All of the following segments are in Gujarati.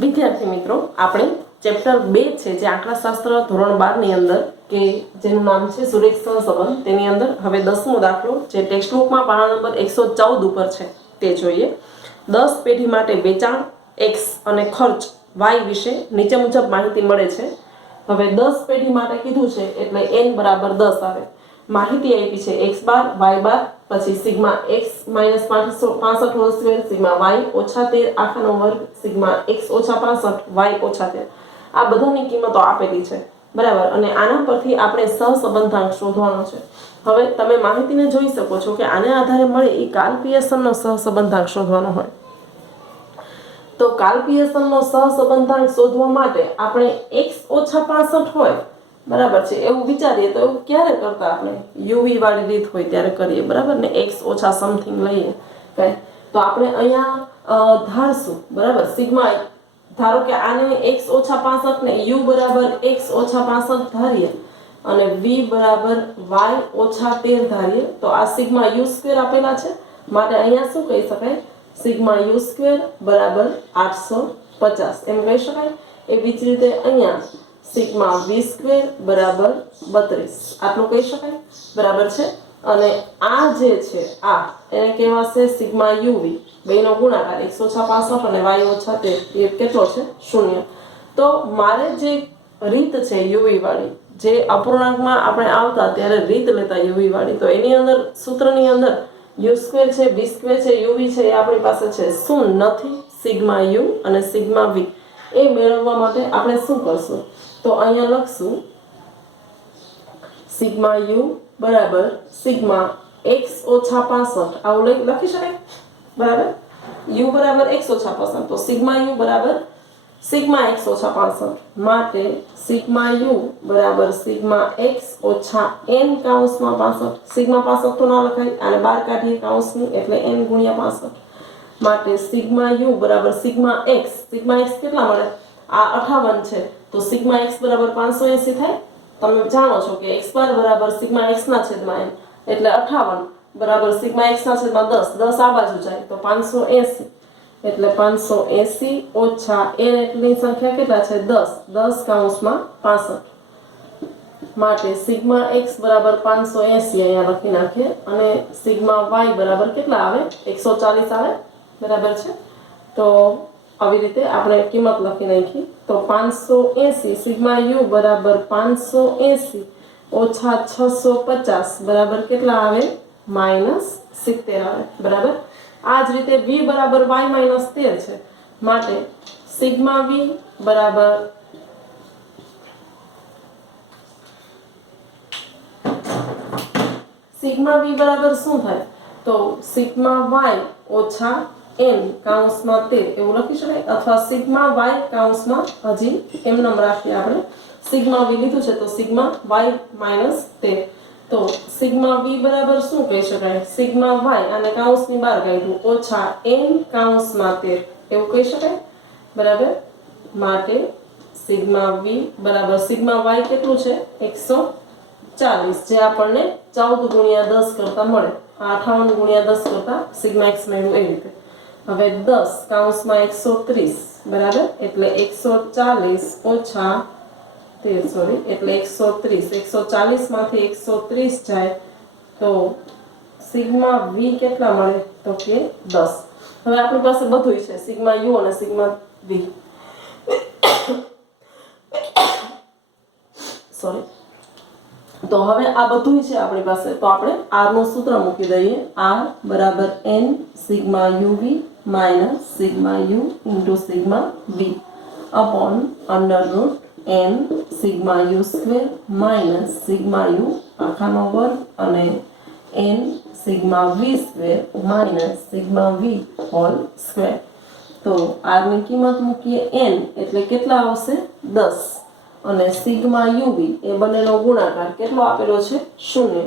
વિદ્યાર્થી મિત્રો, આપણે ચેપ્ટર 2 છે જે આંકડાશાસ્ત્ર ધોરણ 12 ની અંદર કે જેનું નામ છે સુરેખ સહસંબંધ, તેની અંદર હવે 10મો દાખલો જે ટેક્સ્ટ બુકમાં પાના નંબર 114 ઉપર છે તે જોઈએ. 10 પેઢી માટે વેચાણ x અને ખર્ચ y વિશે નીચે મુજબ માહિતી મળે છે. હવે 10 પેઢી માટે કીધું છે એટલે n બરાબર 10 આવે. માહિતી આપી છે x બાર y બાર, પછી sigma x minus 65 whole square, sigma y ઓછા 13 આખાનો વર્ગ, સિગ્મા x ઓછા 65 y ઓછા 13. આ બધાની કિંમતો આપેલી છે, બરાબર. અને આના પરથી આપણે સહસંબંધાંક શોધવાનો છે. હવે તમે માહિતીને જોઈ શકો છો કે આને આધારે મળે એ કાર્લ પિયર્સનનો સહસંબંધાંક શોધવાનો હોય. તો કાર્લ પિયર્સનનો સહસંબંધાંક શોધવા માટે આપણે x ઓછા 65 હોય, બરાબર છે, એવું વિચારીએ તો એવું ક્યારે કરતા આપણે યુવી વાળી રીત હોય ત્યારે કરીએ, બરાબર ને. x ઓછા સમથિંગ લઈએ કઈ, તો આપણે અહીંયા ધારશું, બરાબર. સિગ્મા ધારો કે આને x ઓછા 65 ને u બરાબર x ઓછા 65 ધારીએ અને v બરાબર y ઓછા 13 ધારીએ તો આ સિગ્મા u સ્ક્વેર આપેલા છે, માટે અહીંયા શું કહી શકાય, સિગ્મા u સ્ક્વેર બરાબર 850 એમ કહી શકાય. એવી જ રીતે અહીંયા સિગ્મા v સ્ક્વેર બરાબર 32 આટલું કહી શકાય, બરાબર છે. અને આ જે છે આ એને કહેવાશે સિગ્મા uv, બેનો ગુણાકાર x ઓછા 65 અને y ઓછા 13 એ કેટલો છે 0. તો મારે જે રીત છે યુવી વાળી, જે અપૂર્ણાંકમાં આપણે આવતા ત્યારે રીત લેતા યુવી વાળી, તો એની અંદર સૂત્રની અંદર u સ્ક્વેર છે, v સ્ક્વેર છે, uv છે એ આપણી પાસે છે. શું નથી સિગ્મા u અને સિગ્મા v એ મેળવવા માટે આપણે શું કરશું, તો અહીંયા લખશું સિગ્મા u બરાબર સિગ્મા x ઓછા 65 આવું લખી શકાય, બરાબર. u બરાબર x ઓછા 65, તો સિગ્મા u બરાબર સિગ્મા x ઓછા 65 માટે સિગ્મા u બરાબર સિગ્મા x ઓછા n કૌંસમાં 65. સિગ્મા 65 તો ના લખાય, આને બહાર કાઢીએ કૌંસની એટલે n ગુણ્યા 65 માટે સિગ્મા u બરાબર સિગ્મા x કેટલા મળે, આ 58 છે, તો સિગ્મા x બરાબર 580 થાય. તમે જાણો છો કે x બાર બરાબર સિગ્મા x ના છેદમાં n એટલે 58 બરાબર સિગ્મા x ના છેદમાં 10, 10 આ બાજુ જાય તો 580 એટલે 580 ઓછા n એટલી સંખ્યા કેટલા છે 10, 10 કૌંસમાં 65 માટે સિગ્મા x બરાબર 580 અહીંયા લખી નાખીએ અને સિગ્મા y બરાબર કેટલા આવે 140 આવે, બરાબર છે. તો આવી રીતે આપણે કિંમત લખી નાખી. તો 580 સિગ્મા u બરાબર 580 ઓછા 650 બરાબર કેટલા આવે -70 આવે, બરાબર. આ જ રીતે v બરાબર y માઇનસ 13 છે, માટે સિગ્મા v બરાબર શું થાય, તો સિગ્મા y ઓછા n કૌંસમાં 13 એવું લખી શકાય, અથવા સિગ્મા y કૌંસમાં હજી એમ રાખીએ આપણે સિગ્મા v લીધું છે તો સિગ્મા y માઇનસ 13, તો સિગ્મા v બરાબર શું કહી શકાય, સિગ્મા y અને કૌંસની બહાર કાઢ્યું ઓછા n કૌંસમાં 13 એવું કહી શકાય, બરાબર. માટે સિગ્મા v બરાબર સિગ્મા y કેટલું છે 140, જે આપણને 14 ગુણ્યા 10 કરતા મળે. 58 ગુણ્યા 10 કરતા સિગ્મા x મેળવું એવી રીતે. હવે 10 કૌંસમાં 130 બરાબર એટલે 140 ઓછા 13 સોરી એટલે 130, 140 માંથી 130 જાય તો સિગ્મા v કેટલા મળે તો કે 10. હવે આપણી પાસે બધું છે સિગ્મા u અને સિગ્મા v સોરી. તો હવે આ બધું છે આપણી પાસે, તો આપણે r નું સૂત્ર મૂકી દઈએ, r બરાબર n sigma uv minus sigma u into sigma v upon under route n sigma u square minus sigma u આખાનો વર્ગ અને n sigma v square minus sigma v whole square. તો r ની કિંમત મૂકીએ n એટલે કેટલા આવશે 10 અને સિગ્મા uv એ બંનેનો ગુણાકાર કેટલો આપેલો છે 0.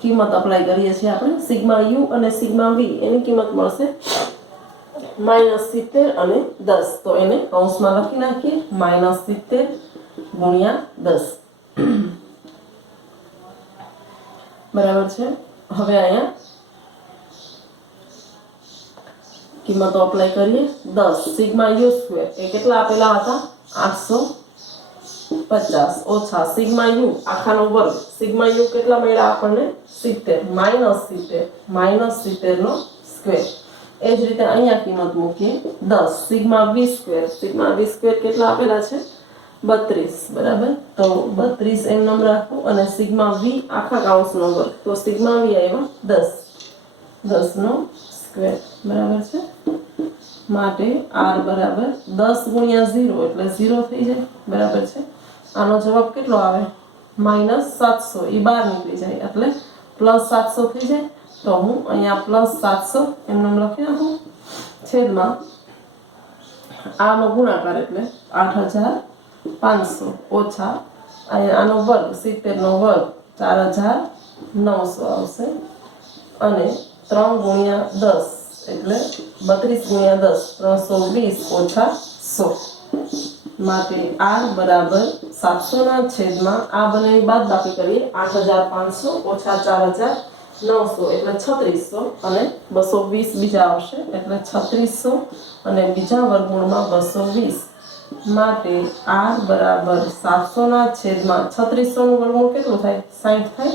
કિંમત અપ્લાય કરીએ છીએ આપણે સિગ્મા u અને સિગ્મા v એની કિંમત મળશે -70 અને 10, તો એને કૌંસમાં લખી નાખીએ -70 ગુણ્યા 10 બરાબર છે. હવે અહીંયા કિંમતો અપ્લાય કરીએ 10 સિગ્મા યુ સ્ક્વેર એ કેટલા આપેલા હતા 850 ઓછા સિગ્મા યુ આખાનો વર્ગ સિગ્મા યુ કેટલા મળ્યા આપણને 70 -70 નો સ્ક્વેર એ જ રીતે અહીંયા કિંમત મૂકીએ 10 સિગ્મા વી સ્ક્વેર કેટલા આપેલા છે 32 બરાબર તો 32 એમ નામ રાખો અને સિગ્મા વી આખા કાઉન્સનો વર્ગ તો સિગ્મા વી આવ્યો 10 નો સ્ક્વેર બરાબર છે માટે r બરાબર 10 ગુણ્યા 0 એટલે 0 થઈ જાય બરાબર છે આનો જવાબ કેટલો આવે -700 એ બહાર નીકળી જાય એટલે +700 થઈ જાય તો હું અહીંયા +700 એમ નામ લખી નાખું છેદમાં આનો ગુણાકાર એટલે 8500 ઓછા અહીંયા આનો વર્ગ 70 નો વર્ગ 4900 આવશે અને 3 ગુણ્યા 10 એટલે 32 ગુણ્યા 10 320 ઓછા 100 માટે r બરાબર 700 ના છેદમાં આ બંનેની બાદબાકી કરીએ 8500 ઓછા 4900 એટલે 3600 અને 220 બીજા આવશે એટલે 3600 અને બીજા વર્ગમૂળમાં 220 માટે r બરાબર 700 ના છેદમાં 3600 નું વર્ગમૂળ કેટલું થાય 60 થાય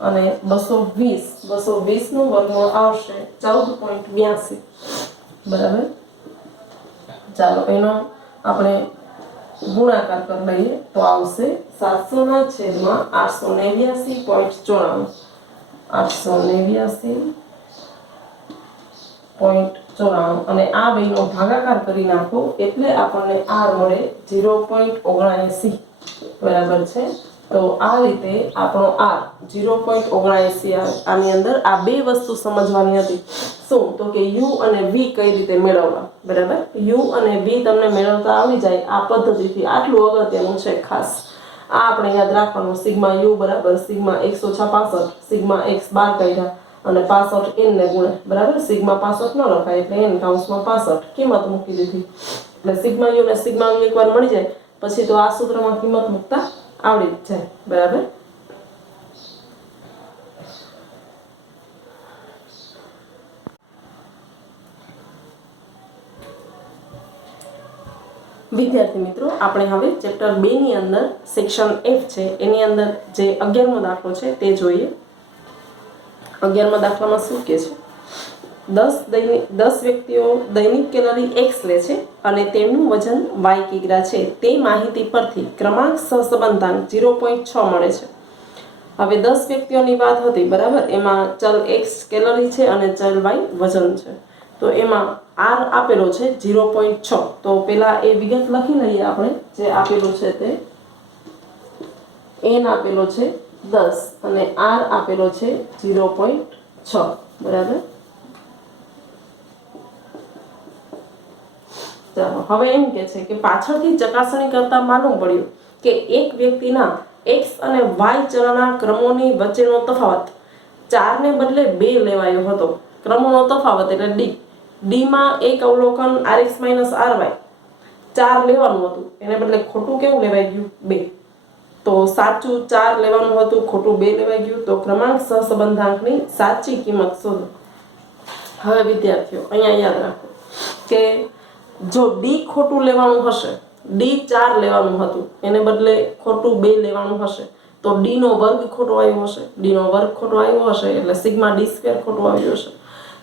અને 220 નું વર્ગમૂળ આવશે 14.82 બરાબર ચાલો એનો આપણે ગુણાકાર કરી લઈએ તો આવશે 700 ના છેદમાં 889.94 અને આ બેનો ભાગાકાર કરી નાખો એટલે આપણને r મળે 0.79 બરાબર છે તો આ રીતે આપણો r 0.79 આની અંદર આ બે વસ્તુ સમજવાની હતી શું તો કે u અને v કઈ રીતે મેળવવા બરાબર u અને v તમને મેળવતા આવડી જાય આ પદ્ધતિથી આટલું અગત્યનું છે ખાસ આ આપણે યાદ રાખવાનું સિગ્મા u બરાબર સિગ્મા x - 65 સિગ્મા x 12 કાઢ્યા અને 65 n ને ગુણે બરાબર સિગ્મા 65 ન લખાય એટલે n કાઉન્સમાં 65 કિંમત મૂકી દીધી એટલે સિગ્મા u અને સિગ્મા v એકવાર મળી જાય પછી તો આ સૂત્રમાં કિંમત મૂકતા આવડી જ જાય બરાબર વિદ્યાર્થી મિત્રો આપણે હવે ચેપ્ટર 2 ની અંદર સેક્શન F છે એની અંદર જે 11મો દાખલો છે તે જોઈએ 11મા દાખલામાં શું કહે છે 10 વ્યક્તિઓ દૈનિક કેલરી x લે છે અને તેમનું વજન y કિગ્રા છે તે માહિતી પરથી ક્રમાંક સહસંબંધાંક 0.6 મળે છે હવે 10 વ્યક્તિઓની વાત હતી બરાબર એમાં ચલ x કેલરી છે અને ચલ y વજન છે તો એમાં r આપેલો છે 0.6 તો પેલા એ વિગત લખી લઈએ આપણે જે આપેલું છે તે n આપેલો છે 10 અને r આપેલો છે 0.6 બરાબર ચાલો હવે એમ કે છે કે પાછળથી ચકાસણી કરતા માલુમ પડ્યું કે એક વ્યક્તિના x અને y ચલના ક્રમોની વચ્ચેનો તફાવત 4 ને બદલે 2 લેવાયો હતો ક્રમોનો તફાવત એટલે d માં એક અવલોકન rx - ry 4 લેવાનું હતું એને બદલે ખોટું કેવું લેવાઈ ગયું 2 તો સાચું 4 લેવાનું હતું ખોટું 2 લેવાઈ ગયું તો ક્રમાંક સહસંબંધાંકની સાચી કિંમત શોધો હવે વિદ્યાર્થીઓ અહીંયા યાદ રાખો કે જો d ખોટું લેવાનું હશે d 4 લેવાનું હતું એને બદલે ખોટું 2 લેવાનું હશે તો d નો વર્ગ ખોટો આવ્યો હશે d નો વર્ગ ખોટો આવ્યો હશે એટલે સિગ્મા d સ્ક્વેર ખોટો આવ્યો હશે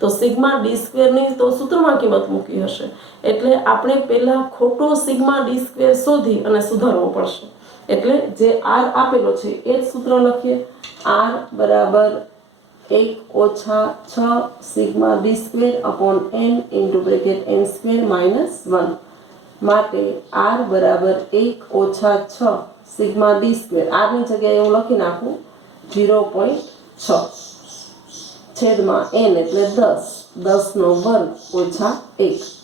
તો સિગ્મા d સ્ક્વેર ની તો સૂત્રમાં કિંમત મૂકી હશે એટલે આપણે પહેલા ખોટો સિગ્મા d સ્ક્વેર શોધી અને સુધારવો પડશે એટલે જે r આપેલો છે એ જ સૂત્ર લખીએ r બરાબર 1 ઓછા 6 sigma d square upon n into bracket n square minus 1 માટે r બરાબર 1 ઓછા 6 સિગ્મા d સ્ક્વેર r ની જગ્યાએ હું લખી નાખું 0.6 છેદમાં n એટલે 10 નો વર્ગ ઓછા 1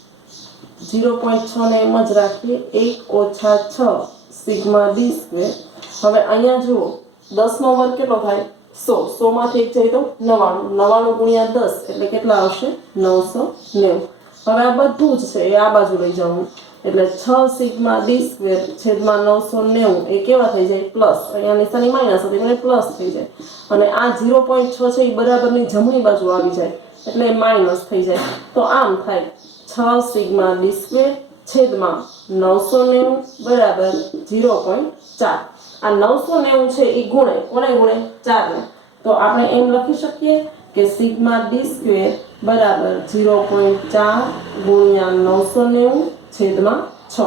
0.6 ને એમ જ રાખીએ 1 ઓછા 6 સિગ્મા d સ્ક્વેર હવે અહીંયા જુઓ 10 નો વર્ગ કેટલો થાય 100 માંથી 1 જાય તો 99 ગુણ્યા 10 એટલે કેટલા આવશે 990 હવે આ બધું જ છે એ આ બાજુ લઈ જાઉં એટલે 6 સિગ્મા ડી સ્ક્વેર છેદમાં 990 એ કેવા થઈ જાય પ્લસ, અહીંયા નિશાની માઇનસ હતી એટલે પ્લસ થઈ જાય, અને આ 0.6 છે એ બરાબરની જમણી બાજુ આવી જાય એટલે માઇનસ થઈ જાય. તો આમ થાય 6 સિગ્મા ડી સ્ક્વેર છેદમાં 990 બરાબર 0.4. આ 990 છે એ ગુણે કોને ગુણે 4 ને, તો આપણે એમ લખી શકીએ કે સિગ્મા ડી સ્ક્વેર બરાબર 0.4 ગુણ્યા 990 છેદમાં 6.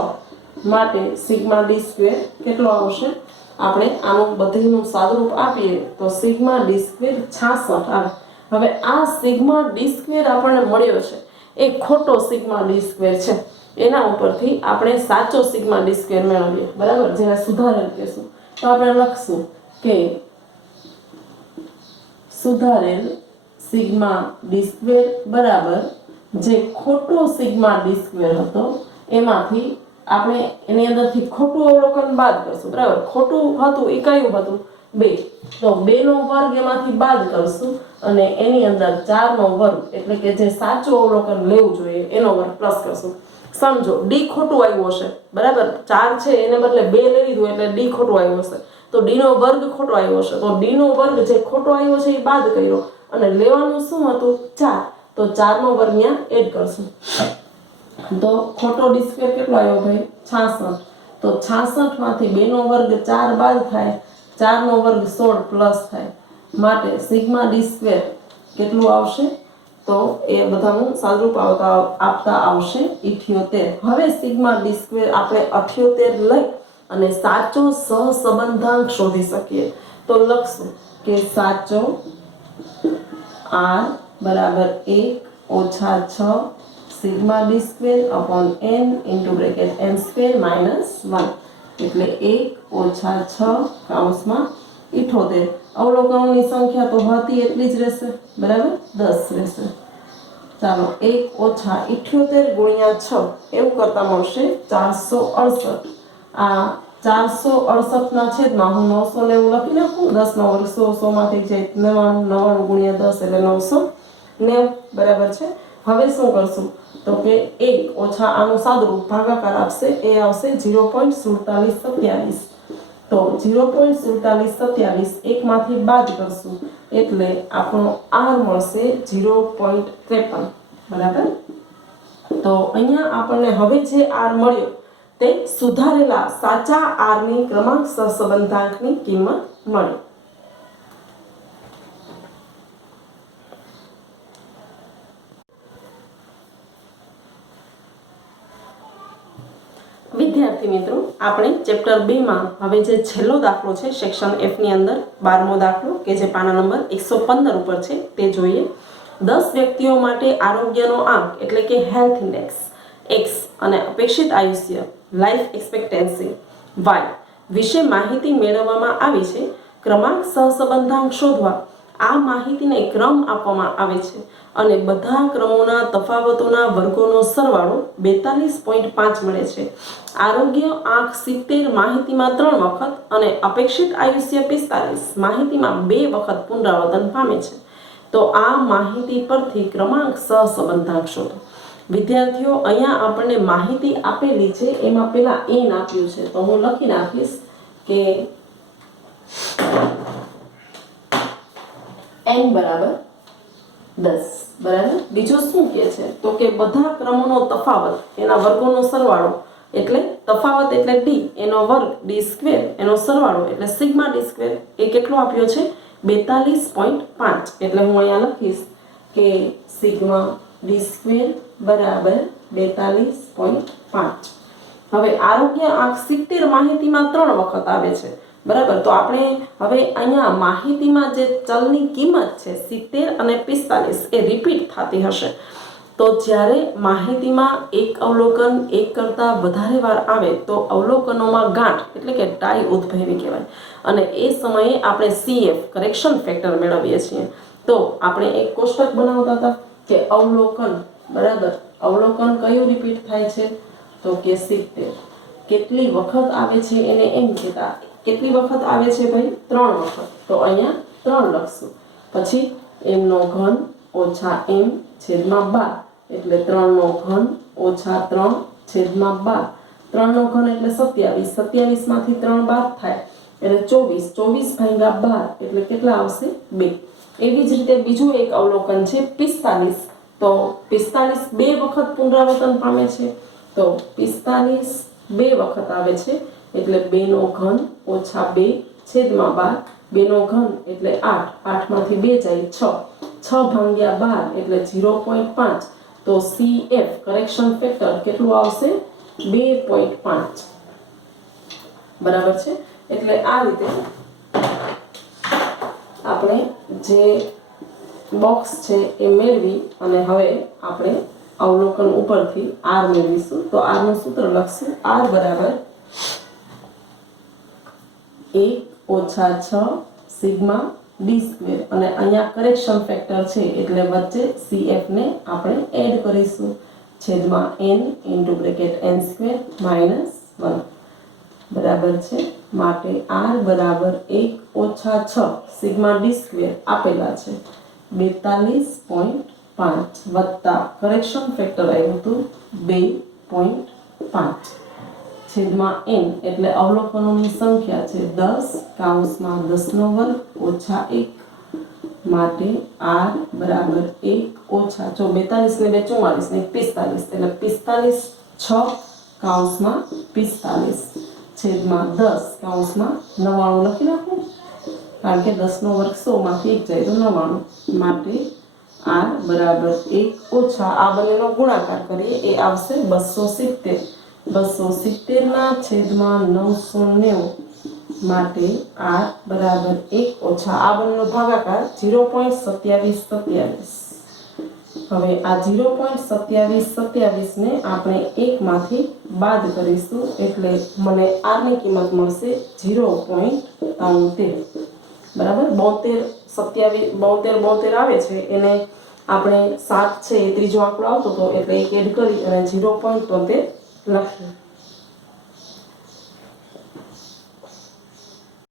માટે સિગ્મા ડી સ્ક્વેર કેટલો આવશે? આપણે આનું બધીનું સાદુરૂપ આપીએ તો સિગ્મા ડી સ્ક્વેર 66 આવે. હવે આ સિગ્મા ડી સ્ક્વેર આપણને મળ્યો છે એ ખોટો સિગ્મા ડી સ્ક્વેર છે, એના ઉપરથી આપણે સાચો સિગ્મા ડી સ્ક્વેર મેળવીએ, બરાબર, જેને સુધારેલ કહેશું. તો આપણે લખશું કે સુધારેલ સિગ્મા ડી સ્ક્વેર બરાબર જે ખોટો સિગ્મા ડી સ્ક્વેર હતો એમાંથી આપણે એની અંદરથી ખોટું અવલોકન બાદ કરશું, બરાબર. ખોટું હતું એ કયું હતું? 2. તો 2 નો વર્ગ એમાંથી બાદ કરશું અને એની અંદર 4 નો વર્ગ એટલે કે જે સાચું અવલોકન લેવું જોઈએ એનો વર્ગ પ્લસ કરશું. સમજો ડી ખોટું આવ્યું હશે, બરાબર, 4 છે એને બદલે 2 લઈ લીધું એટલે ડી ખોટું આવ્યું હશે, તો ડી નો વર્ગ ખોટો આવ્યો હશે, તો ડી નો વર્ગ જે ખોટો આવ્યો છે એ બાદ કર્યો અને લેવાનું શું હતું? 4. તો 4 નો વર્ગ ત્યાં એડ કરશું. તો ખોટો ડી સ્ક્વેર કેટલો આવ્યો ભાઈ? 66. તો 66 માંથી 2 નો વર્ગ 4 બાદ થાય, 4 નો વર્ગ 16 પ્લસ થાય, માટે સિગ્મા ડી સ્ક્વેર કેટલું આવશે? તો એ બધાનું સાદુરૂપ આપતા આવશે 78. હવે સિગ્મા ડી સ્ક્વેર આપણે 78 લઈ અને સાચો સહસંબંધાંક શોધી શકીએ. તો લખશું કે સાચો r બરાબર 1 ઓછા 6 sigma D square upon n into bracket n square minus 1 એટલે 1 ઓછા 6 કૌંસમાં 78. અવલોકનોની સંખ્યા તો હતી એટલી જ રહેશે, બરાબર, 10 રહેશે. ચાલો 1 ઓછા 78 ગુણ્યા 6 એવું કરતા મળશે 468. આ 468 ના છેદમાં હું 990 લખી નાખું, 10 નો વર્ગ 100, 100 માંથી જાય 99 ગુણ્યા 10 એટલે 990, બરાબર છે. હવે શું કરશું? તો કે 1 ઓછા આનું સાદુરૂપ ભાગાકાર આપશે, એ આવશે 0.4727. તો 0.4727 1 માંથી બાદ કરશું એટલે આપણો r મળશે 0.53, બરાબર. તો અહીંયા આપણને હવે જે r મળ્યો તે સુધારેલા સાચા r ની ક્રમાંક સહસંબંધાંકની કિંમત મળી. વિદ્યાર્થી મિત્રો, આપણે ચેપ્ટર 2 માં હવે જે છેલ્લો દાખલો છે સેક્શન F ની અંદર 12મો દાખલો કે જે પાના નંબર 115 ઉપર છે તે જોઈએ. 10 વ્યક્તિઓ માટે આરોગ્યનો આંક એટલે કે હેલ્થ ઇન્ડેક્સ x અને અપેક્ષિત આયુષ્ય લાઈફ એક્સપેક્ટન્સી y વિશે માહિતી મેળવવામાં આવી છે. ક્રમાંક સહસંબંધાંક શોધવા આ માહિતીને ક્રમ આપવામાં આવે છે અને બધા ક્રમોના તફાવતોના વર્ગોનો સરવાળો 42.5 મળે છે. આરોગ્ય આંક 70 માહિતીમાં 3 વખત અને અપેક્ષિત આયુષ્ય 45 માહિતીમાં 2 વખત પુનરાવર્તન પામે છે. તો આ માહિતી પરથી ક્રમાંક સહસંબંધાંક શોધો. વિદ્યાર્થીઓ, અહીંયા આપણને માહિતી આપેલી છે એમાં પેલા n આપ્યું છે તો હું લખી નાખીશ કે n બરાબર 10, બરાબર. બીજું શું કહે છે? તો કે બધા ક્રમોનો તફાવત એના વર્ગોનો સરવાળો એટલે તફાવત એટલે d એનો વર્ગ d સ્ક્વેર એનો સરવાળો એટલે સિગ્મા ડી સ્ક્વેર એ કેટલો આપ્યો છે? 42.5. એટલે હું અહીંયા લખીશ કે સિગ્મા ડી સ્ક્વેર બરાબર 42.5. હવે આરોગ્ય આંક 70 માહિતીમાં 3 વખત આવે છે, બરાબર. તો આપણે હવે અહીંયા માહિતીમાં જે ચલની કિંમત છે 70 અને 45 એ રિપીટ થતી હશે. તો જ્યારે માહિતીમાં એક અવલોકન એક કરતાં વધારે વાર આવે તો અવલોકનોમાં ગાંઠ એટલે કે ટાઈ ઉદ્ભવી કહેવાય અને એ સમયે આપણે CF કરેક્શન ફેક્ટર મેળવીએ છીએ. તો આપણે એક કોષ્ટક બનાવતા હતા કે અવલોકન, બરાબર, અવલોકન કયું રિપીટ થાય છે? તો કે 70. કેટલી વખત આવે છે એને એમ કહેતા. કેટલી વખત આવે છે ભાઈ? 3 વખત. તો અહીંયા 3 લખશું. પછી m નો ઘન ઓછા m છેદમાં 12 એટલે 3 નો ઘન ઓછા 3 છેદમાં 12 3 નો ઘન એટલે 27 27 માંથી 3 બાદ થાય એટલે 24 24 ભાગ્યા 12 એટલે કેટલા આવશે 2 એવી જ રીતે બીજું એક અવલોકન છે 45 તો 45 બે વખત પુનરાવર્તન પામે છે તો 45 બે વખત આવે છે એટલે 2 નો ઘન ઓછા 2 છેદમાં 12 2 નો ઘન એટલે 8 8 માંથી 2 જાય 6 6 ભાગ્યા 12 એટલે 0.5 તો CF કરેક્શન ફેક્ટર કેટલું આવશે 2.5 બરાબર છે એટલે આ રીતે આપણે જે બોક્સ છે એ મેળવી અને હવે આપણે અવલોકન ઉપરથી R મેળવીશું તો R નું સૂત્ર લખશું R બરાબર 1 ઓછા 6 સિગ્મા ડી સ્ક્વેર અને અહીંયા કરેક્શન ફેક્ટર છે એટલે વચ્ચે CF ને આપણે એડ કરીશું છેદમાં n into bracket n square minus 1 બરાબર છે માટે R બરાબર 1 ઓછા 6 સિગ્મા ડી સ્ક્વેર આપેલા છે 42.5 વત્તા કરેક્શન ફેક્ટર આવ્યું હતું 2.5 છેદમાં n એટલે અવલોકનોની સંખ્યા છે 10 કૌંસમાં 10 નો વર્ગ ઓછા 1 માટે R બરાબર 1 ઓછા 42 ને 2 44 ને 45 એટલે 45 6 કૌંસમાં 45 છેદમાં 10 કૌંસમાં 99 લખી નાખું કારણ કે 10 નો વર્ગ 100 માંથી 1 જાય તો 99 માટે R બરાબર 1 ઓછા આ બંનેનો ગુણાકાર કરીએ એ આવશે 270 270 ના છેદમાં 990 માટે R બરાબર 1 ઓછા આ બંનેનો ભાગાકાર 0.2727 હવે આ 0.2727 ને આપણે 1 માંથી બાદ કરીશું એટલે મને R ની કિંમત મળશે 0.73 બરાબર 72 27 72 આવે છે એને આપણે 7 છે એ ત્રીજો આંકડો આવતો હતો એટલે એક એડ કરી અને 0.73 લખીએ